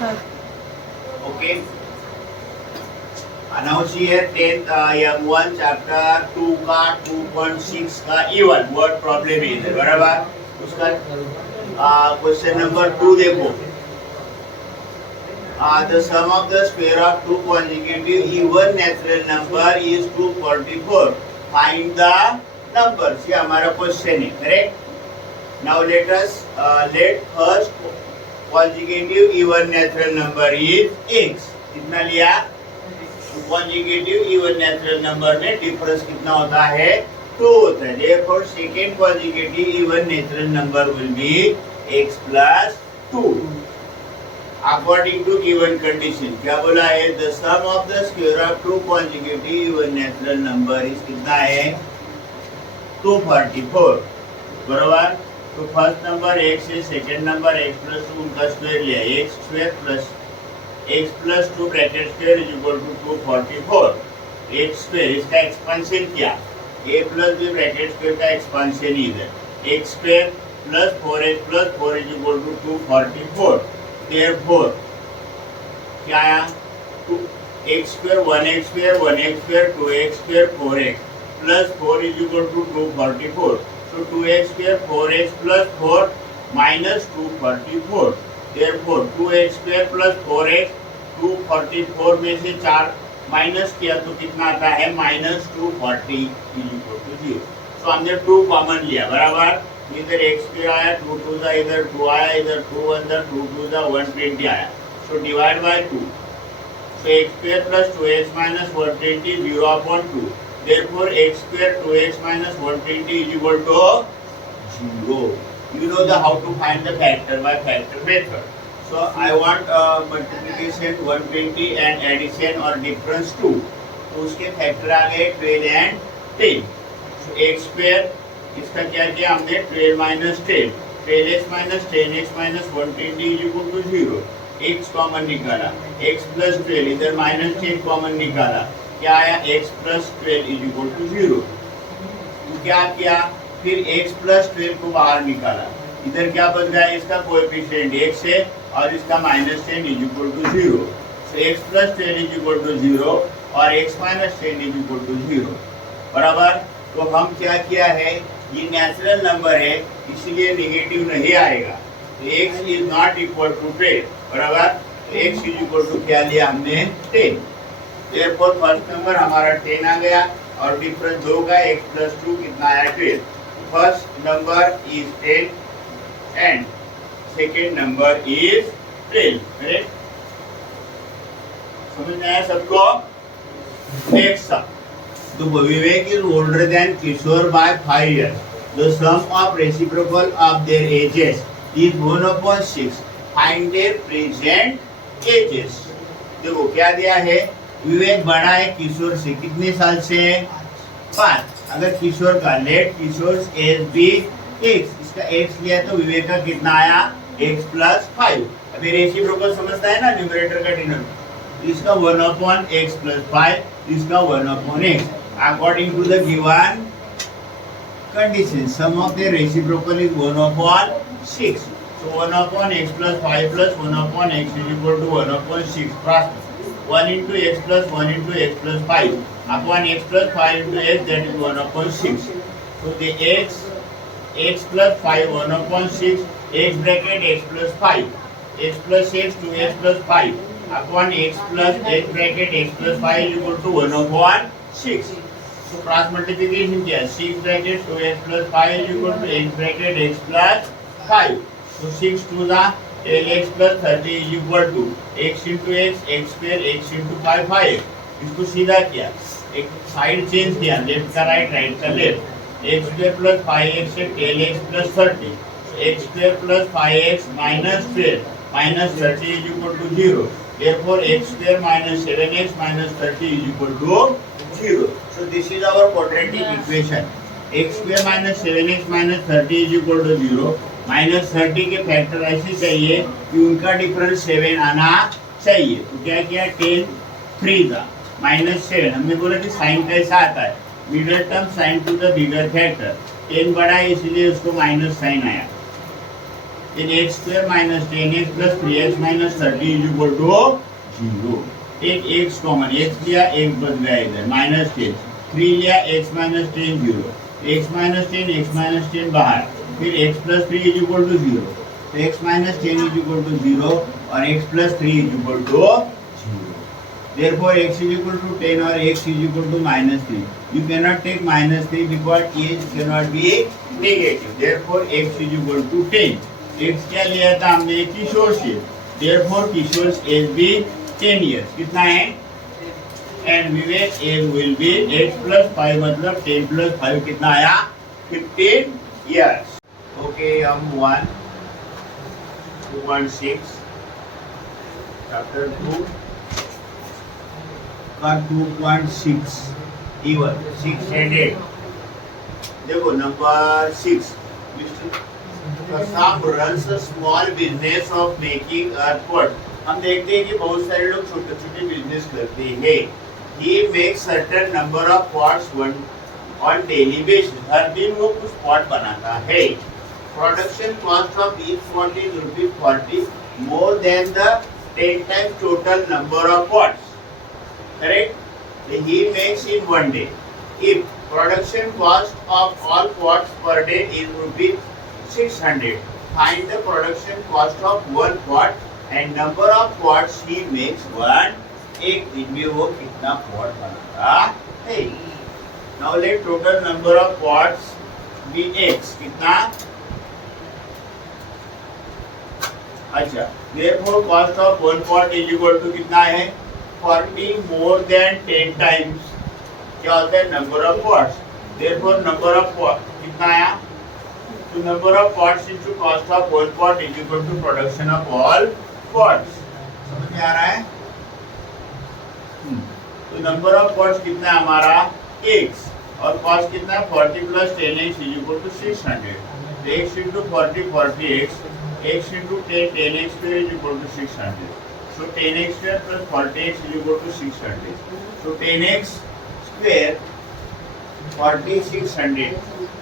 Sir. Okay, now here 10th M1 chapter 2 का 2.6 का even word problem है बराबर। उसका क्वेश्चन नंबर 2 देखो। The sum of the square of two consecutive even natural number is 244. Find the numbers. ये हमारा question है, correct. Now let us let first consecutive even natural number is x. कितना लिया? Consecutive even natural number में difference कितना होता है? 2 होता है। therefore second consecutive even natural number will be x plus 2 according to given condition. क्या बोला है? The sum of the square of two consecutive even natural number is कितना है? 244 बराबर। तो फर्स्ट नंबर x है, सेकंड नंबर x plus 2 उनका square लिया, x square plus x plus 2 bracket square is equal to 244। x square इसका expansion किया, a plus b bracket square का एक्सपेंशन इधर x square plus 4x plus 4 is equal to 244। Therefore क्या आया? x square 1x square 1x square 2x square 4x plus 4 is equal to 244। so 2x square 4x plus 4 minus 244। therefore 2x square plus 4x 244 में से 4 minus किया तो कितना आता है? Minus 240 equal to 0। तो हमने 2 कॉमन लिया बराबर। इधर x स्क्वायर आया, 2 टू दा इधर 2 आया, इधर 2 अंदर 2 टू दा 120 आया। So divide by 2। So x square plus 2x minus 120 0/2। Therefore x square 2x minus 120 is equal to 0। You know the how to find the factor by factor method. So I want multiplication 120 and addition or difference 2. तो उसके factor आ गए 12 and 10. So x square इसका क्या किया हमने? 12 minus 10. 12x minus 10x minus 120 is equal to 0. x common निकाला, x plus 12 इधर minus 10 common निकाला, क्या आया? x plus 12 is equal to 0. तो क्या किया? फिर x प्लस 12 को बाहर निकाला, इधर क्या बच गया? इसका कोएफिशिएंट x है और इसका minus 10 is equal to 0। So x plus 10 is equal to 0 और x minus 10 is equal to 0 बराबर। तो हम क्या किया है? ये नेचुरल नंबर है इसलिए नेगेटिव नहीं आएगा। तो x is not equal to 10 बराबर। तो x इज इक्वल टू क्या लिया हमने? 10। देयरफॉर फर्स्ट नंबर हमारा 10 आ गया और डिफरेंस 2 का x प्लस 2 कितना आया? 12। First number is 10 and second number is 12, correct? समझ में आया सबको? Next sum. तो Vivek is older than Kishore by 5 years. The sum of reciprocal of their ages is 1/6. Find their present ages. देखो क्या दिया है? विवेक बड़ा है किशोर से, कितने साल से? 5। अगर किशोर का लेट किशोर एज बी x, इसका x लिया तो विवेक का कितना आया? x plus 5। अभी रेसिप्रोकल समझता है ना, न्यूमरेटर का डिनोमिनेटर। इसका 1/x प्लस 5, इसका 1/x according to the given condition. Sum of the reciprocal is 1/6। So 1/x plus 5 plus 1/x is equal to 1/6। 1 into x plus 1 into x plus 5 upon x plus 5 into x, that is 1/6. So the x plus 5 1/6, x bracket x plus 5, x plus x 2x plus 5 upon x plus x bracket x plus 5 is equal to 1/6. So cross multiplication किया, 6 bracket 2x plus 5 is equal to x bracket x plus 5. So 6 to the 10x plus 30 is equal to x into x square, x into 5 5। इसको सीधा किया, एक side change किया, left का right, right का left. x square plus 5x से 10x plus 30, x square plus 5x minus 12 minus 30 is equal to 0। Therefore x square minus 7x minus 30 is equal to 0। So this is our quadratic equation. x square minus 7x minus 30 is equal to 0। Minus 30 के factor ऐसे चाहिए कि उनका difference 7 आना चाहिए। तो क्या किया? 10 3 था माइनस 7। हमने बोला कि साइन कैसा आता है? Middle term sign to the bigger factor. 10 बड़ा है इसलिए उसको माइनस साइन आया। then x square minus 10x plus 3x minus 30 is equal to 0. एक x कॉमन, x लिया x बच गया इधर माइनस 10, 3 लिया x minus 10 0, x minus 10 बाहर, फिर x plus 3 is equal to 0, तो x minus 10 is equal to 0 और x plus 3 is equal to 0. Therefore x is equal to 10 or x is equal to minus 3. You cannot take minus 3 because age cannot be negative. Therefore x is equal to 10. x क्या लिया था हमने किशोर से. Therefore किशोर age भी 10 years. कितना है? And Vivek age will be x plus 5 मतलब 10 plus 5 कितना आया? 15 years. Okay, हम 2.6 chapter 2 का 2.6 even 6 and 8. देखो number 6. Kasam runs a small business of making earthwork. हम देखते हैं कि बहुत सारे लोग छोटे छोटे बिजनेस करते हैं. He makes certain number of pots on daily basis. हर दिन वो कुछ पॉट बनाता है. Production cost of each pot is rupees 40 more than the 10 times total number of pots. Correct? He makes in one day. If production cost of all pots per day is rupees 600, find the production cost of one pot and number of pots he makes one. एक दिन में वो कितना pot बनाता है? Now let total number of pots be x. कितना? अच्छा. Therefore cost of one pot is equal to कितना है? 40 more than 10 times क्या होता है number of pots. Therefore number of pots कितना आया? तो number of pots into cost of one pot is equal to production of all pots. समझ में आ रहा है? तो number of pots कितना है हमारा? x और cost कितना है? 40 plus 10x is equal to 600. तो x into 40 40x, x into 10 10x square is equal to 600. So 10x square plus 40x is equal to 600. So 10x square 4600.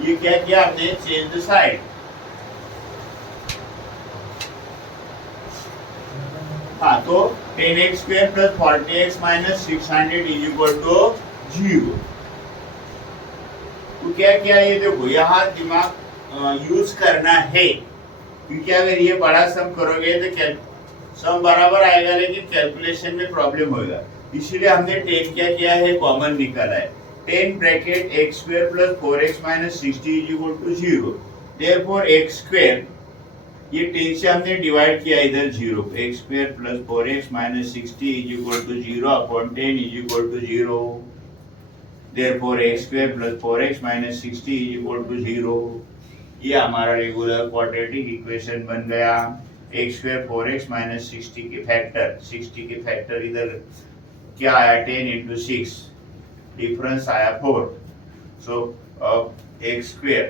ये क्या किया आपने? Change the side. हाँ तो 10x square plus 40x minus 600 is equal to 0. तो क्या क्या ये देखो यहाँ दिमाग यूज करना है क्योंकि अगर ये बड़ा सम करोगे तो सम बराबर आएगा लेकिन कैलकुलेशन में प्रॉब्लम होगा. इसीलिए हमने 10 क्या किया है? कॉमन निकाला है. 10 bracket x square plus 4x minus 60 is equal to 0. Therefore x square ये 10 से हमने डिवाइड किया इधर 0. x square plus 4x minus 60 is equal to 0 upon 10 is equal to 0. Therefore x square plus 4x minus 60 is equal to 0. ये हमारा regular quadratic equation बन गया. x square 4x minus 60 के फैक्टर इधर क्या आया? 10 into 6 डिफरेंस आया 4. So x square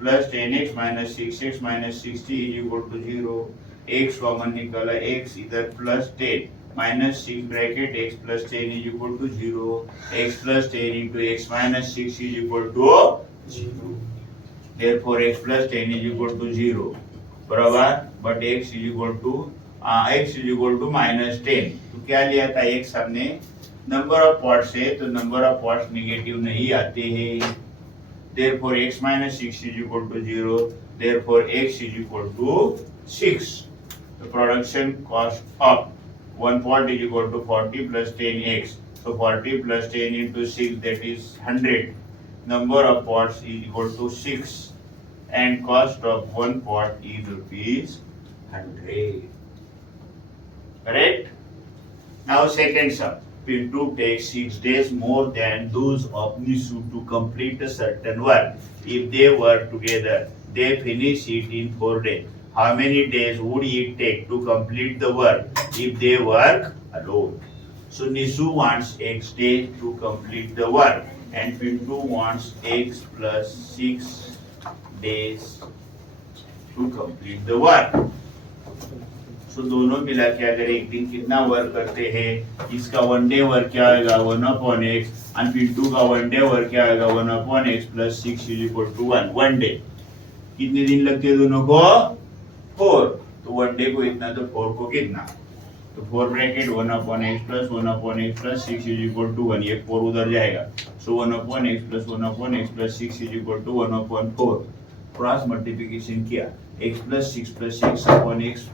plus 10x minus 6x minus 60 is equal to 0. x common निकाला, x इधर plus 10 minus 6 bracket x plus 10 is equal to 0. x plus 10 into x minus 6 is equal to 0. Therefore x plus 10 is equal to 0. बराबर. But x is equal to minus 10. तो क्या लिया था x हमने? Number of pots है तो number of pots negative नहीं आते हैं. Therefore x minus 6 is equal to 0. Therefore x is equal to 6. The production cost of one pot is equal to 40 plus 10x. So 40 plus 10 into 6, that is 100. Number of pots is equal to 6 and cost of one pot is rupees 100. Correct? Now second sum. Pintu takes 6 days more than those of Nisu to complete a certain work. If they work together, they finish it in 4 days. How many days would it take to complete the work if they work alone? So Nisu wants x days to complete the work. And Pintu wants x plus 6 days to complete the work. So दोनों मिला के अगर एक दिन कितना work करते हैं, इसका वन डे वर्क क्या आएगा? 1/x. और Pintu का वन डे वर्क क्या आएगा? 1/x plus 6 is equal to 1. 1 day. कितने दिन लगते हैं दोनों को 4। तो 1 डे को इतना तो 4 को कितना, तो 4 bracket 1/x plus 1/x plus 6 is equal to 1, ये 4 उधर जाएगा। So 1/x plus 1/x plus 6 is equal to 1/4। Cross multiplication किया, x plus 6 upon x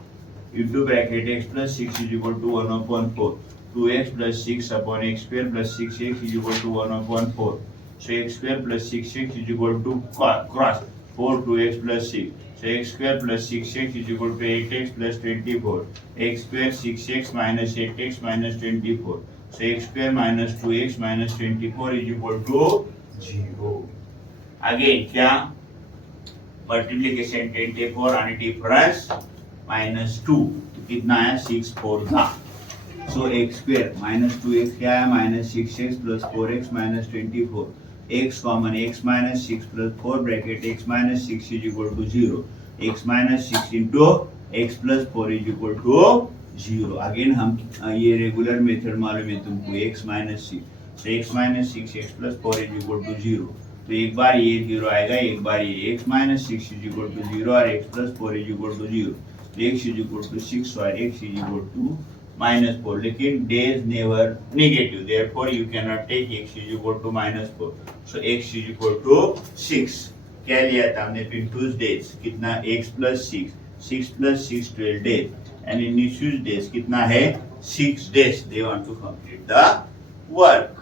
into bracket x plus 6 is equal to 1/4। 2x plus 6 upon x square plus 6x is equal to 1/4। सो x square plus 6x is equal टू क्रॉस 4 2x plus 6। So x square plus 6x is equal to 8x plus 24. X square 6x minus 8x minus 24. So x square minus 2x minus 24 is equal to 0. Again क्या multiplication 24 आणि difference -2 कितना है 6 4 था। सो x square minus 2x क्या है minus 6x plus 4x minus 24। x common x minus 6 plus 4 bracket x minus 6 is equal to 0। x minus 6 into x plus 4 is equal to 0। Again हम ये regular method मालूम है तुमको x minus 6। so x minus 6 x plus 4 is equal to 0। तो एक बार ये 0 आएगा, एक बार ये x minus 6 is equal to 0 और x plus 4 is equal to 0। x is equal to 6 और x is equal to -4, लेकिन days never negative, therefore you cannot take x is equal to -4। so x is equal to 6। क्या लिया था हमने पिंटूज days, कितना x plus 6 plus 6 12 days and initial days कितना है 6 days. They want to complete the work.